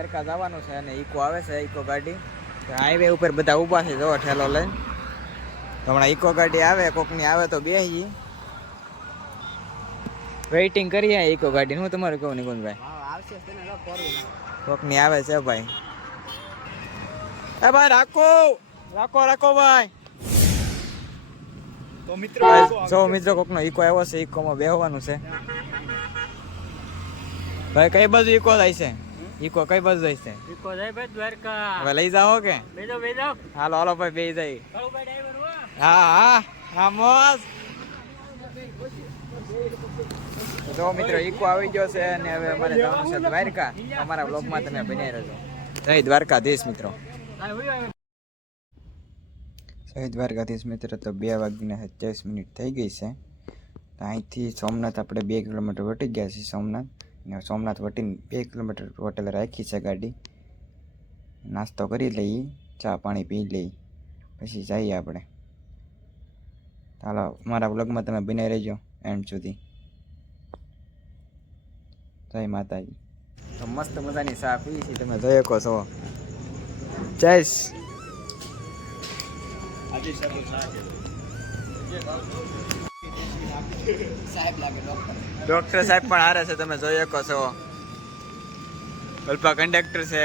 દ્વારકા જવાનું છે અને ઈકો આવે છે ઈકો ગાડી હાઈવે ઉપર બધા ઊભા છે જો ઠેલો લઈને તો હમણાં ઈકો ગાડી આવે કોકની આવે તો બેસી વેઇટિંગ કરીએ ઈકો ગાડી હું તમારું કહું નિકુંજભાઈ કોકની આવે છે ભાઈ એ ભાઈ રાખો રાખો રાખો ભાઈ તો મિત્રો કોકનો ઈકો આવ્યો છે ઈકોમાં બેહવાનું છે ભાઈ કઈ બાજુ ઈકો થાય છે ઈકો કઈ બસ જઈશ તે ઈકો જાય ભાઈ દ્વારકા હવે લઈ જાઓ કે બેજો બેજો હાલો હાલો ભાઈ બે જઈ હા હા હા મોસ જો મિત્ર ઈકો આવી ગયો છે અને હવે અમારે જવાનું છે દ્વારકા અમારા બ્લોગમાં તમે બન્યા રહેજો જય દ્વારકાધીશ મિત્રો જય દ્વારકાધીશ મિત્રો તો બે વાગીને સત્યાવીસ મિનિટ થઈ ગઈ છે અહીંથી સોમનાથ આપણે બે કિલોમીટર વટી ગયા છીએ સોમનાથ સોમનાથ વટીને બે કિલોમીટર હોટેલ રાખી છે ગાડી નાસ્તો કરી લઈએ ચા પાણી પી લઈ પછી જઈએ આપણે ચાલો મારા બ્લોગમાં તમે બનાવી રહેજો એન્ડ સુધી જય માતાજી તો મસ્ત મજાની ચા પી છે તમે જોઈ શકો છો જય સાહેબ લાગે ડોક્ટર ડોક્ટર સાહેબ પણ હારે છે તમે જોઈ શકો છો અલ્પા કંડક્ટર છે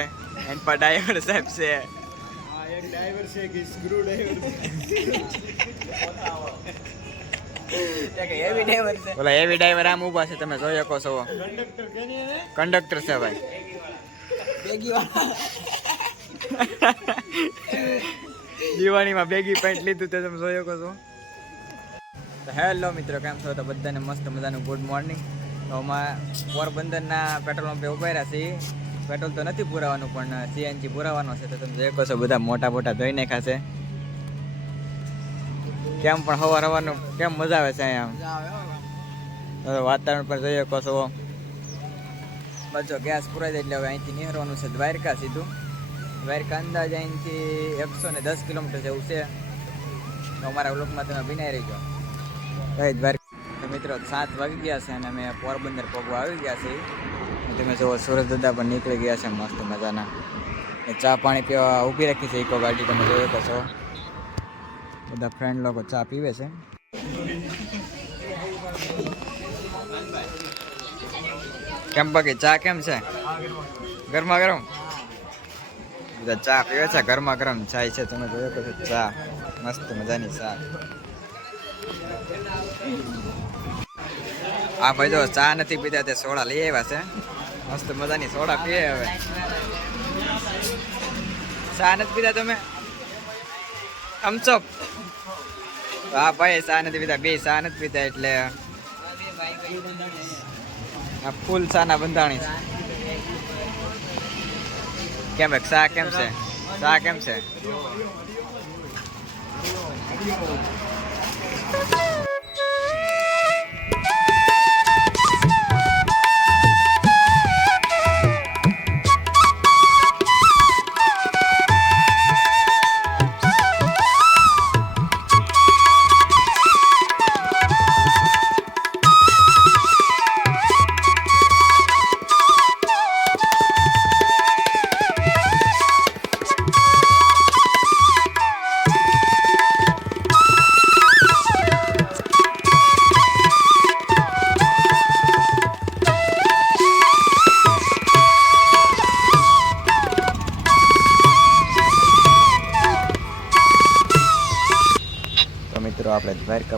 એન્ડ પર ડ્રાઈવર સાહેબ છે હા એક ડ્રાઈવર છે કે સ્ક્રૂ ડ્રાઈવર ઓલા હેવી આમ ઊભા છે તમે જોઈ શકો કંડક્ટર છે ભાઈ દિવાળીમાં બેગી પેન્ટ લીધું તે તમે જોઈ શકો છો તો હેલો મિત્રો કેમ છો તો બધાને મસ્ત મજાનું ગુડ મોર્નિંગ તો અમારા પોરબંદરના પેટ્રોલ પંપે ઉભા રહ્યા છીએ પેટ્રોલ તો નથી પુરાવાનું પણ સીએનજી પુરાવાનો છે તો તમે જે કહો છો બધા મોટા મોટા ધોઈ નાખ્યા કેમ પણ હવાર હવારનું કેમ મજા આવે છે અહીંયા વાતાવરણ પર જઈએ કહો છો બચો ગેસ પુરાઈ જાય એટલે હવે અહીંથી નીકળવાનું છે દ્વારકા સીધું દ્વારકા અંદાજ અહીંથી એકસો ને દસ કિલોમીટર જેવું છે તો અમારા બ્લોકમાં તમે રહી રહીજો ભાઈ દ્વારકા મિત્રો સાત વાગી ગયા છે અને અમે પોરબંદર પગવા આવી ગયા છીએ તમે જુઓ સુરત દાદા પણ નીકળી ગયા છે મસ્ત મજાના ચા પાણી પીવા ઊભી રાખી છે ઇકો ગાડી તમે જોયો તો છો બધા ફ્રેન્ડ લોકો ચા પીવે છે કેમ બાકી ચા કેમ છે ગરમા ગરમ બધા ચા પીવે છે ગરમા ગરમ ચાય છે તમે જોયો તો ચા મસ્ત મજાની ચા આ ભાઈ જો ચા નથી પીતા તે સોડા લઈ આવ્યા છે મસ્ત મજાની સોડા પીએ હવે ચા નથી પીતા તમે થમ્સઅપ હા ભાઈ ચા નથી પીતા બે ચા નથી પીતા એટલે આ ફૂલ ચાના બંધાણી કેમ ભાઈ ચા કેમ છે ચા કેમ છે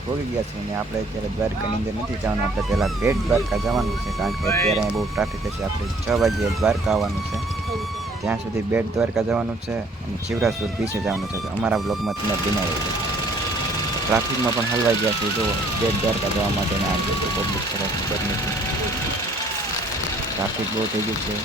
ભોગી ગયા છીએ અને આપણે અત્યારે દ્વારકાની અંદર નથી જવાનું આપણે પહેલાં બેટ દ્વારકા જવાનું છે કારણ કે અત્યારે અહીં બહુ ટ્રાફિક હશે આપણે છ વાગ્યે દ્વારકા આવવાનું છે ત્યાં સુધી બેટ દ્વારકા જવાનું છે અને શિવરાજપુર બીચે જવાનું છે અમારા બ્લોગમાં તમે બીમાર છે ટ્રાફિકમાં પણ હલવાઈ ગયા છે જો બેટ દ્વારકા જવા માટે આ પબ્લિક ખરાબ ટ્રાફિક બહુ થઈ ગયું છે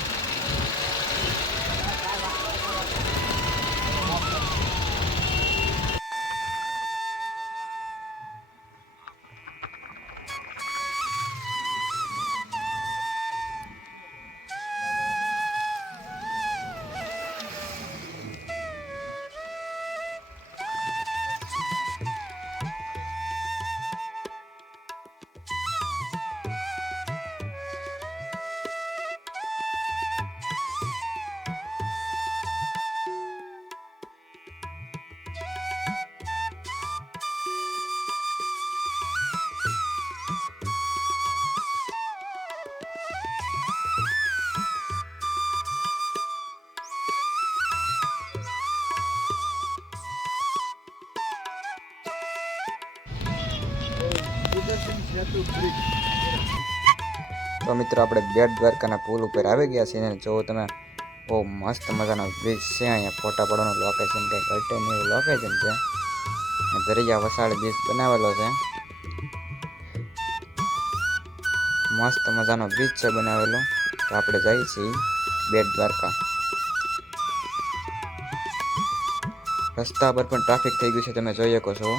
મિત્રો આપણે બેટ દ્વારકાના પુલ ઉપર આવી ગયા છીએ અને જો તમે બહુ મસ્ત મજાનો બ્રિજ છે અહીંયા ફોટા પડવાનું લોકેશન કંઈક અટેન એવું લોકેશન છે દરિયા વસાડ બ્રિજ બનાવેલો છે મસ્ત મજાનો બ્રિજ છે બનાવેલો તો આપણે જઈએ છીએ બેટ દ્વારકા રસ્તા પર પણ ટ્રાફિક થઈ ગયું છે તમે જોઈ શકો છો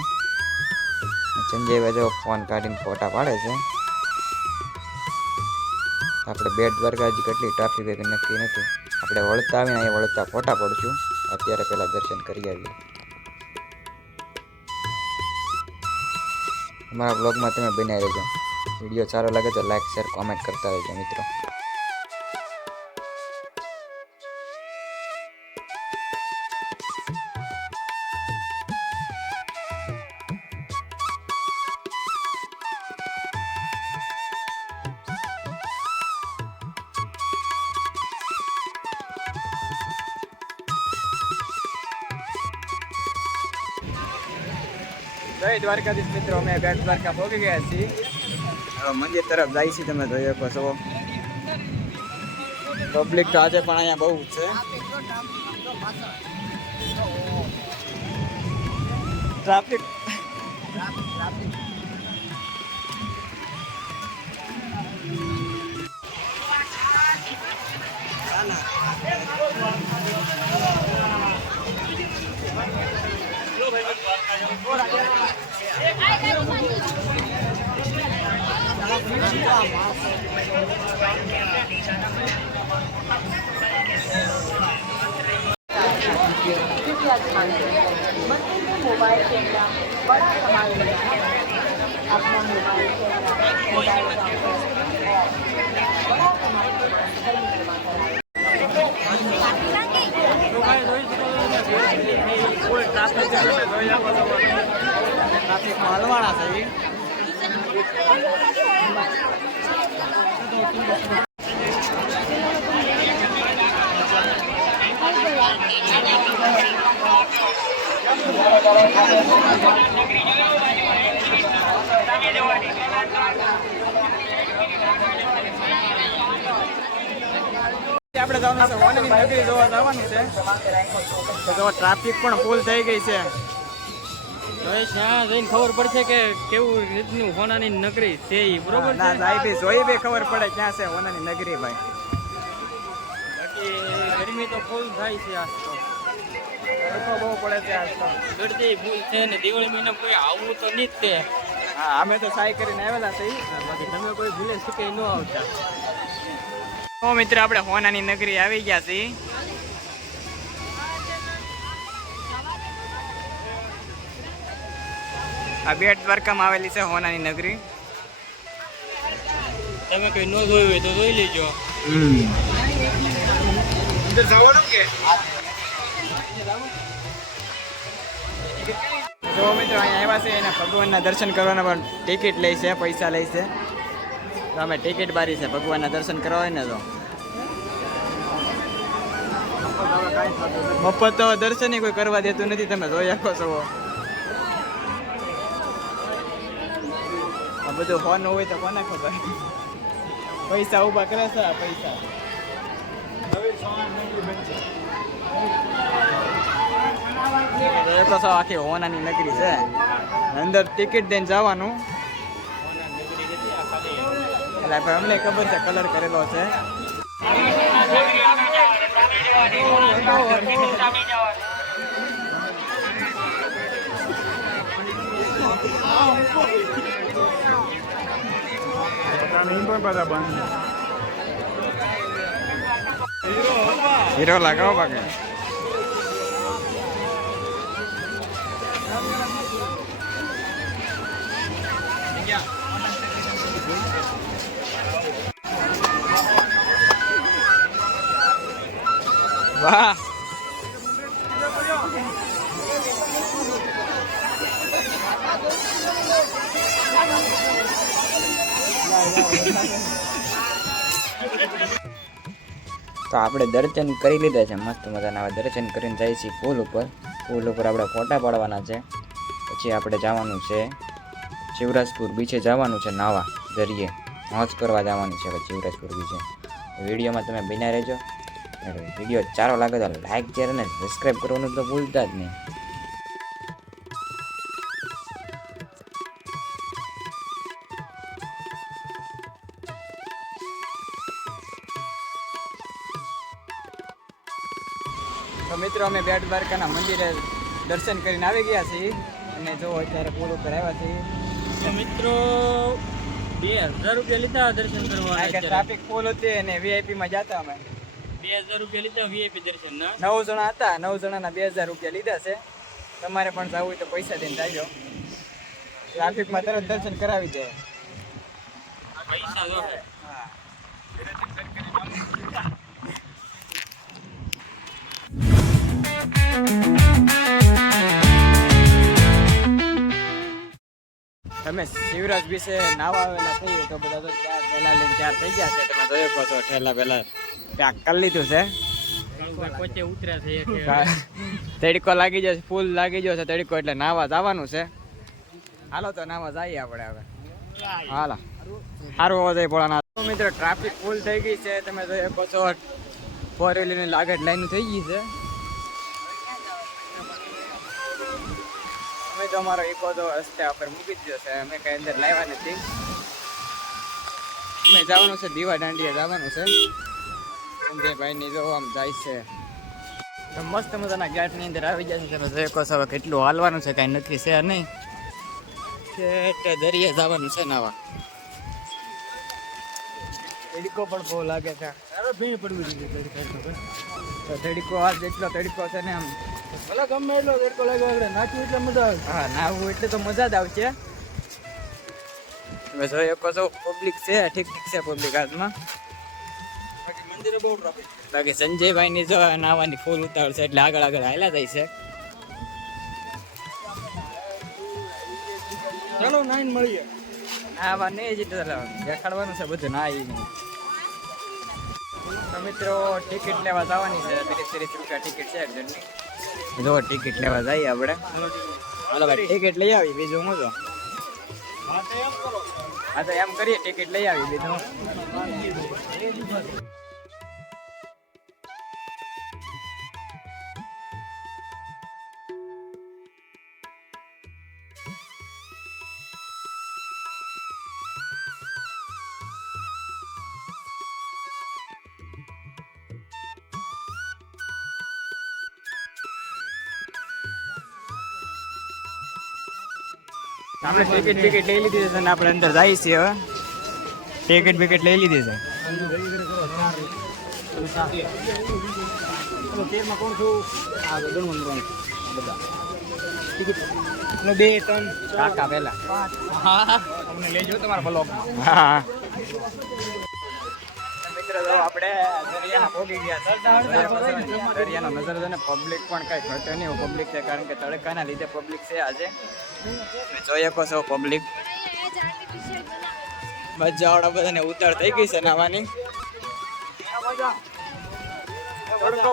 સંજય ભાઈ જો ફોન કાઢીને ફોટા પાડે છે આપણે બેટ દ્વારકા હજી કેટલી ટ્રાફિક હોય નક્કી નથી આપણે વળતા આવીને અહીંયા વળતા ફોટા પડશું અત્યારે પહેલાં દર્શન કરી આવીએ અમારા બ્લોગમાં તમે બનાવી રહેજો વિડીયો સારો લાગે તો લાઇક શેર કોમેન્ટ કરતા રહેજો મિત્રો દ્વારકાધીશ મિત્રો અમે બેટ દ્વારકા પહોંચી ગયા છીએ મંદિર તરફ જાય છીએ તમે જોઈ શકો છો પબ્લિક તો આજે પણ અહીંયા બહુ છે traffic Thank you. Mobile camera बड़ा सामान ले जाना बंद। अपना मोबाइल कैमरा मोबाइल चार्जर और बड़ा सामान घर સાથે માલવાળા આપણે જવાનું છે વાનની નગરી જોવા જવાનું છે તો ટ્રાફિક પણ ફૂલ થઈ ગઈ છે ખબર પડશે કે કેવું રીતનું હોનાની નગરી છે ખબર પડે ક્યાં છે હોનાની નગરી ભાઈ બાકી ગરમી તો ફૂલ થાય છે આજ તો તડકો બહુ પડે છે આજ તો છે ને દિવાળી મહિના કોઈ આવું તો નહીં તે હા અમે તો સાય કરીને આવેલા છે બાકી તમે કોઈ ભૂલે શું કે ન આવતા તો મિત્ર આપણે હોનાની નગરી આવી ગયા છીએ આ બેટ દ્વારકામાં આવેલી છે હોનાની નગરી તમે કઈ ન જોયું હોય તો જોઈ લેજો અંદર જવાનું કે જો અહીંયા આવ્યા છે એના ભગવાનના દર્શન કરવાના પણ ટિકિટ લે પૈસા લે તો અમે ટિકિટ બારી છે ભગવાનના દર્શન કરવા હોય ને તો મફત તો દર્શન કોઈ કરવા દેતું નથી તમે જોઈ શકો છો બધું ફોન હોય તો કોને ખબર પૈસા ઊભા કરે છે પૈસા એક તો આખી હોનાની નગરી છે અંદર ટિકિટ દઈને જવાનું એટલે પણ અમને ખબર છે કલર કરેલો છે Hiro lah kau pakai. Wah. તો આપણે દર્શન કરી લીધા છે મસ્ત મજાના હવે દર્શન કરીને જાય છે પુલ ઉપર પુલ ઉપર આપણે ફોટા પાડવાના છે પછી આપણે જવાનું છે શિવરાજપુર બીચે જવાનું છે નાવા દરિયે મોજ કરવા જવાનું છે શિવરાજપુર બીચે વિડીયોમાં તમે બિના રહેજો વિડીયો ચારો લાગે તો લાઇક શેર અને સબસ્ક્રાઈબ કરવાનું તો ભૂલતા જ નહીં મિત્રો અમે બેટ દ્વારકાના મંદિરે દર્શન કરીને આવી ગયા છીએ અને જો અત્યારે પૂરું ઉપર આવ્યા છીએ મિત્રો બે હજાર રૂપિયા લીધા દર્શન કરવા ટ્રાફિક ફૂલ હતી અને વીઆઈપીમાં જતા અમે બે હજાર રૂપિયા લીધા વીઆઈપી દર્શન નવ જણા હતા નવ જણાના બે હજાર રૂપિયા લીધા છે તમારે પણ જવું હોય તો પૈસા દઈને જાજો ટ્રાફિકમાં તરત દર્શન કરાવી દે પૈસા તમે શિવરાજ વિશે નાવા આવેલા થઈએ તો બધા તો ચાર થેલા લઈને ચાર થઈ ગયા છે તમે જોયો કહો છો ઠેલા પહેલા પેક કરી લીધું છે તડકો લાગી જશે ફૂલ લાગી ગયો છે તડકો એટલે નાવા જવાનું છે હાલો તો નાવા જઈએ આપણે હવે હાલો સારું હોવા જાય ભોળાના મિત્ર ટ્રાફિક ફૂલ થઈ ગઈ છે તમે જોયો કહો છો ફોર વ્હીલરની લાગત લાઈન થઈ ગઈ છે નહીં તો અમારો ઇકો તો રસ્તે ઉપર મૂકી દીધો છે અમે કંઈ અંદર લાવ્યા નથી અમે જવાનું છે દીવા દાંડીએ જવાનું છે ભાઈ સંજયભાઈની જો આમ જાય છે મસ્ત મજાના ગેટની અંદર આવી જશે તમે જોઈ કહો કેટલું હાલવાનું છે કાંઈ નથી છે નહીં એટલે દરિયે જવાનું છે નવા તડકો પણ બહુ લાગે છે ભીણ પડવું જોઈએ તડકો આ જેટલો તડકો છે ને આમ ભલે ગમે એટલો તડકો એટલે મજા નાવું એટલે તો મજા જ આવશે તમે જો એક છો પબ્લિક છે ઠીક ઠીક છે પબ્લિક હાથમાં બાકી સંજયભાઈ જો નાવાની ફૂલ ઉતાવળ છે એટલે આગળ આગળ હાલા જાય છે ચાલો નાઈન મળીએ દેખાડવાનું છે બધું નાઈ મિત્રો ટિકિટ લેવા જવાની છે ત્રીસ ત્રીસ ટિકિટ છે એક જણની જો ટિકિટ લેવા જઈએ આપણે હાલો ભાઈ ટિકિટ લઈ આવી બીજું હું તો હા તો એમ કરીએ ટિકિટ લઈ આવી બીજું આપણે ટિકિટ ટિકિટ લઈ લીધી છે અને આપણે અંદર જઈએ છીએ હવે ટિકિટ બિકિટ લઈ લીધી છે બે ત્રણ કાકા પહેલા અમને લઈ તમારા બ્લોગમાં હા પબ્લિક પણ કાંઈ ઘટે નહીં પબ્લિક છે કારણ કે તડકાના લીધે પબ્લિક છે આજે જોઈ શકો છો પબ્લિક મજાવાળા બધાને ઉતાર થઈ ગઈ છે નાવાની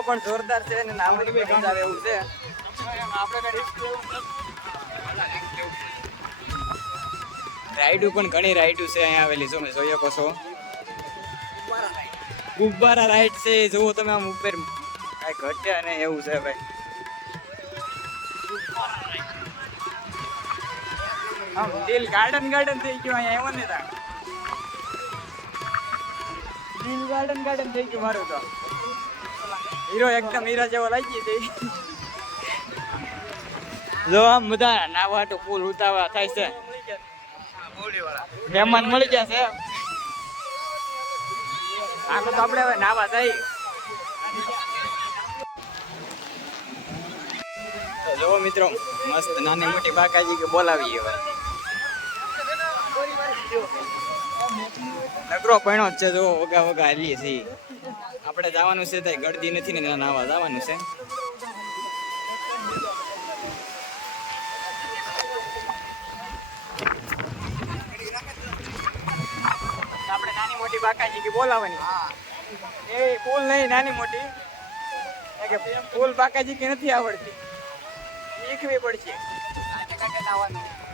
પણ જોરદાર છે રાઈડું પણ ઘણી રાઈડું છે અહીંયા આવેલી જો જોઈ શકો છો ગુબ્બારા રાઈટ છે જુઓ તમે આમ ઉપર કઈ ઘટે અને એવું છે ભાઈ આમ દિલ ગાર્ડન ગાર્ડન થઈ ગયું અહીંયા એવો ને તા દિલ ગાર્ડન ગાર્ડન થઈ ગયું મારું તો હીરો એકદમ હીરા જેવો લાગી ગઈ જો આમ બધા નાવા તો પુલ ઉતાવા થાય છે મહેમાન મળી ગયા છે આટલું તો આપણે હવે નાવા જઈ જોવો મિત્રો મસ્ત નાની મોટી બાકાજી કે બોલાવી હવે નકરો પૈણો છે જો વગા વગા હાલીએ છીએ આપણે જવાનું છે ત્યાં ગળદી નથી ને નાવા જવાનું છે બાકાજી કે બોલાવાની એ ફૂલ નહીં નાની મોટી કે ફૂલ બાકાજી કે નથી આવડતી શીખવી પડશે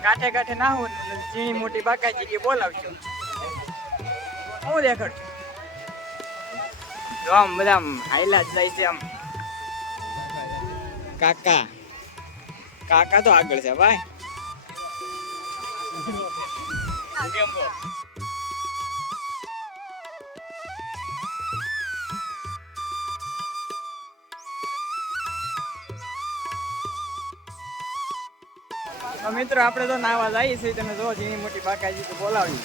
કાંઠે કાંઠે ના હોવાનું ઝીણી મોટી બાકાજી કે બોલાવજો હું દેખાડશું તો આમ બધા હાઈલા જ જાય છે આમ કાકા કાકા તો આગળ છે ભાઈ મિત્રો આપણે તો નાવા જઈએ છીએ તમે જો ઝીણી મોટી બાકાજી તો બોલાવી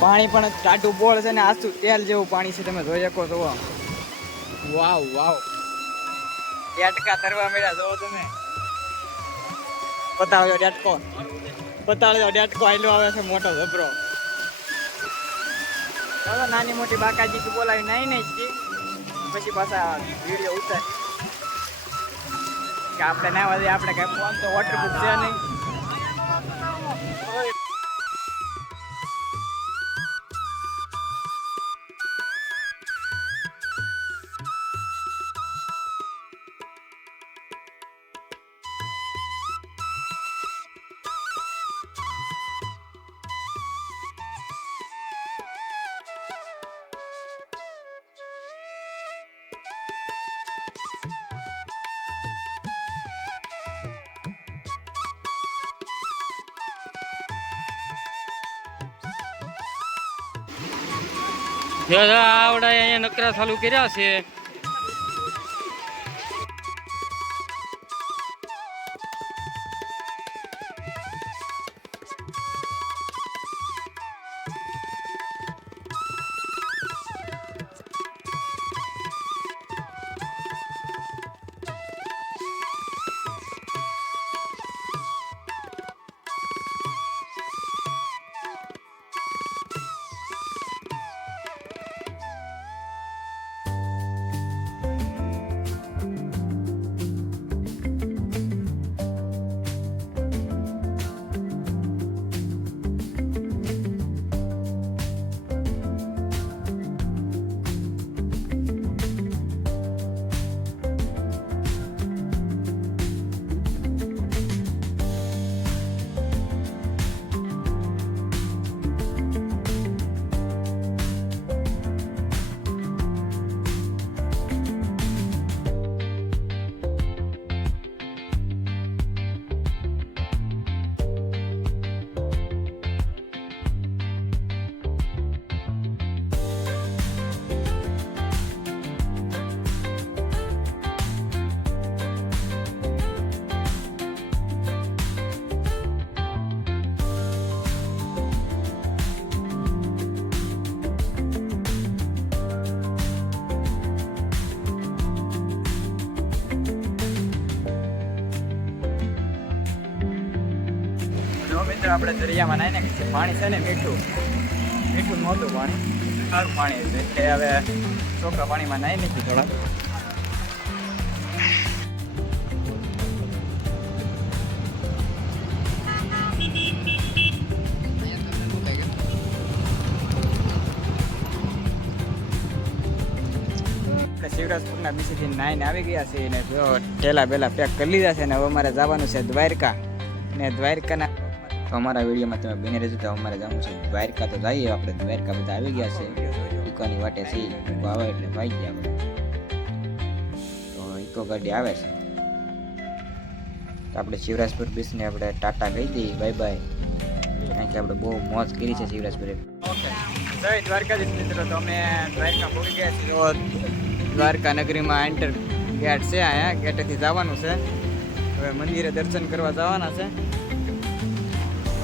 પાણી પણ ટાટું બોળ છે ને આસતું તેલ જેવું પાણી છે તમે જોઈ શકો છો વાવ વાવ ડેટકા તરવા મેળા જોવો તમે પતાવજો ડેટકો પતાવજો ડેટકો આયલો આવે છે મોટો જબરો ચાલો નાની મોટી બાકાજી તો બોલાવી નહીં નહીં પછી પાછા વિડીયો ઉતારી કે આપણે ના વધે આપણે કાંઈ ફોન તો વોટરપ્રૂફ છે નહીં આવડા અહીંયા નકરા ચાલુ કર્યા છે મિત્રો આપણે દરિયામાં નાહી નાખી પાણી છે ને મીઠું મીઠું નહોતું પાણી સારું પાણી હતું એટલે હવે છોકરા પાણીમાં નાહી નાખી થોડા શિવરાજપુરના બીસીથી નાઈને આવી ગયા છે અને જો ઠેલા બેલા પેક કરી લીધા છે ને હવે અમારે જવાનું છે દ્વારકા ને દ્વારકાના તો અમારા વિડીયોમાં તમે બને રહેજો તો અમારે જવું છે દ્વારકા તો જઈએ આપણે દ્વારકા બધા આવી ગયા છે ઈકોની વાટે છે ઈકો આવે એટલે ભાઈ ગયા તો ઇકો ગાડી આવે છે તો આપણે શિવરાજપુર બીચને આપણે ટાટા કહી હતી બાય બાય કારણ કે આપણે બહુ મોજ કરી છે શિવરાજપુરે જય મિત્રો અમે દ્વારકા દ્વારકા નગરીમાં એન્ટર ગેટ છે અહીંયા ગેટેથી જવાનું છે હવે મંદિરે દર્શન કરવા જવાના છે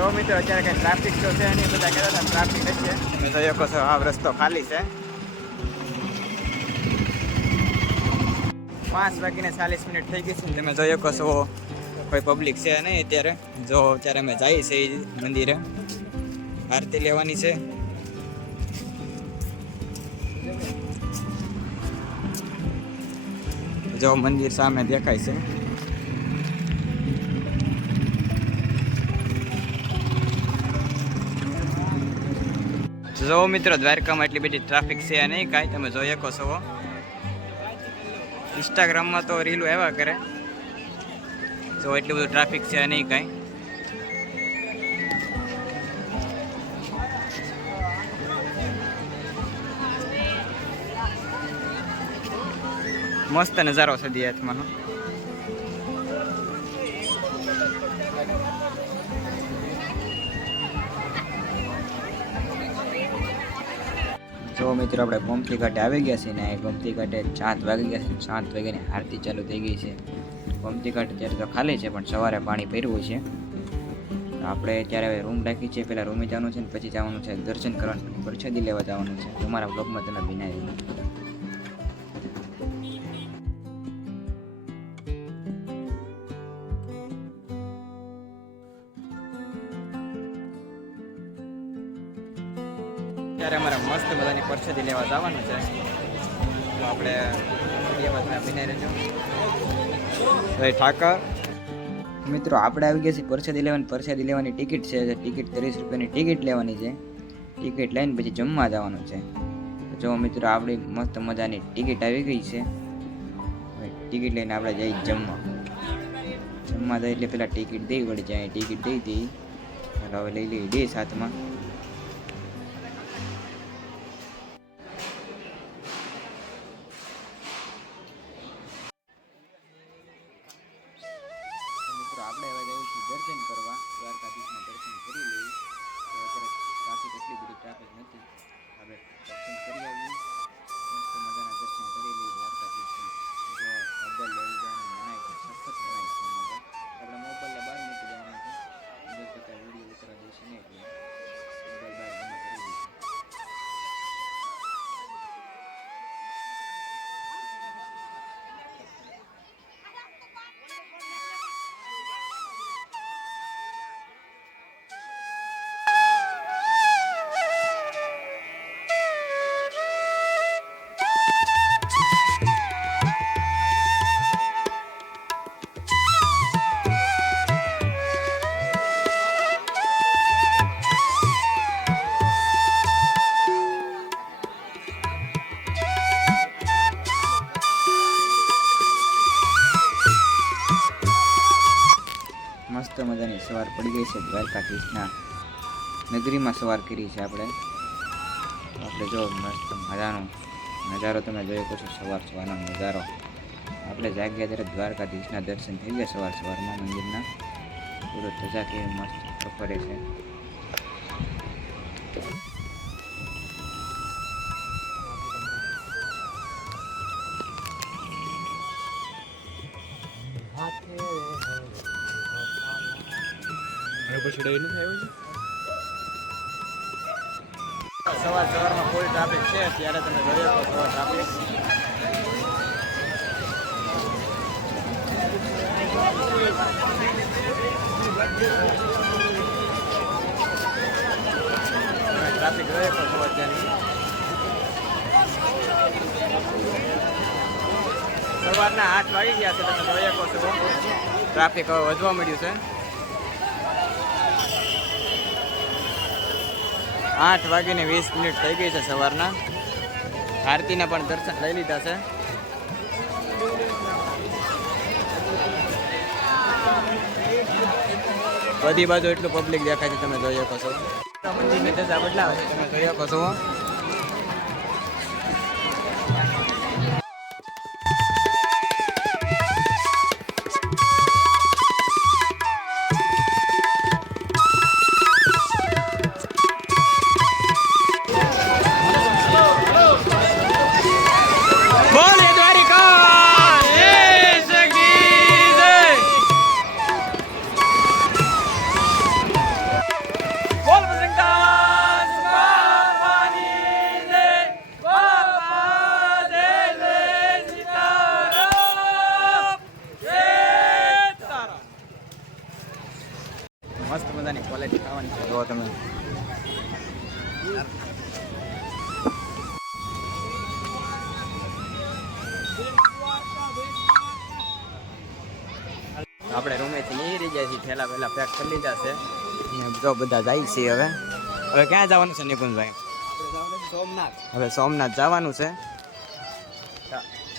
તો મિત્રો અત્યારે કંઈ ટ્રાફિક તો છે નહીં બધા કહેતા હતા ટ્રાફિક જ છે તમે જોઈ શકો આ રસ્તો ખાલી છે પાંચ વાગીને ચાલીસ મિનિટ થઈ ગઈ છે તમે જોઈ શકો છો કોઈ પબ્લિક છે નહીં અત્યારે જો અત્યારે અમે જઈએ છીએ મંદિરે આરતી લેવાની છે જો મંદિર સામે દેખાય છે જો મિત્રો દ્વારકામાં એટલી બધી ટ્રાફિક છે નહીં કાંઈ તમે જોઈ શકો છો ઇન્સ્ટાગ્રામમાં તો રીલો એવા કરે જો એટલું બધું ટ્રાફિક છે નહીં કાંઈ મસ્ત નજારો છે દિયાતમાંનો તો મિત્રો આપણે ગોમતી ઘાટે આવી ગયા છીએ ને ગોમતી ઘાટે સાત વાગી ગયા છે સાત વાગીને આરતી ચાલુ થઈ ગઈ છે ગોમતી ઘાટ અત્યારે તો ખાલી છે પણ સવારે પાણી ભર્યું છે આપણે અત્યારે હવે રૂમ રાખી છે પહેલાં રૂમે જવાનું છે ને પછી જવાનું છે દર્શન કરવાનું પ્રસાદી લેવા જવાનું છે તમારા બ્લોગમાં તમે બિનાવી આપણે ઠાકર મિત્રો આપણે આવી ગયા છીએ પરસાદ લેવાની પરસાદ લેવાની ટિકિટ છે ટિકિટ ત્રીસ રૂપિયાની ટિકિટ લેવાની છે ટિકિટ લઈને પછી જમવા જવાનું છે જો મિત્રો આપણી મસ્ત મજાની ટિકિટ આવી ગઈ છે ટિકિટ લઈને આપણે જઈ જમવા જમવા જઈએ એટલે પહેલાં ટિકિટ દઈ પડે છે ટિકિટ દઈ દઈ હવે લઈ લઈ ડીશ સાથમાં છે દ્વારકાધીશના નગરીમાં સવાર કરી છે આપણે આપણે જો મસ્ત મજાનો નજારો તમે જોઈ શકો છો સવાર સવારનો નજારો આપણે જાગ્યા ત્યારે દ્વારકાધીશના દર્શન થઈ ગયા સવાર સવારમાં મંદિરના પૂરો ધજા કે મસ્ત ખપરે છે છે ત્યારે તમે જોઈ શકો છો ટ્રાફિક ટ્રાફિક રહે પણ જોવા ત્યાંની સવારના આઠ વાગી ગયા છે તમે જોઈ શકો છો ટ્રાફિક હવે વધવા મળ્યું છે આઠ વાગીને વીસ મિનિટ થઈ ગઈ છે સવારના આરતીના પણ દર્શન લઈ લીધા છે બધી બાજુ એટલું પબ્લિક દેખાય છે તમે જોઈ શકો છો મંદિરની ધજા બદલાવે તમે જોઈ શકો છો જો બધા જાય છે હવે હવે ક્યાં જવાનું છે નિપુણભાઈ સોમનાથ હવે સોમનાથ જવાનું છે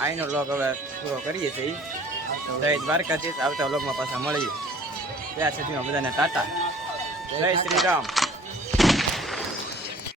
આઈનો લોક હવે પૂરો કરીએ છીએ જય દ્વારકાધીશ આવતા લોકમાં પાછા મળીએ ત્યાં સુધીમાં બધાને ટાટા જય શ્રી રામ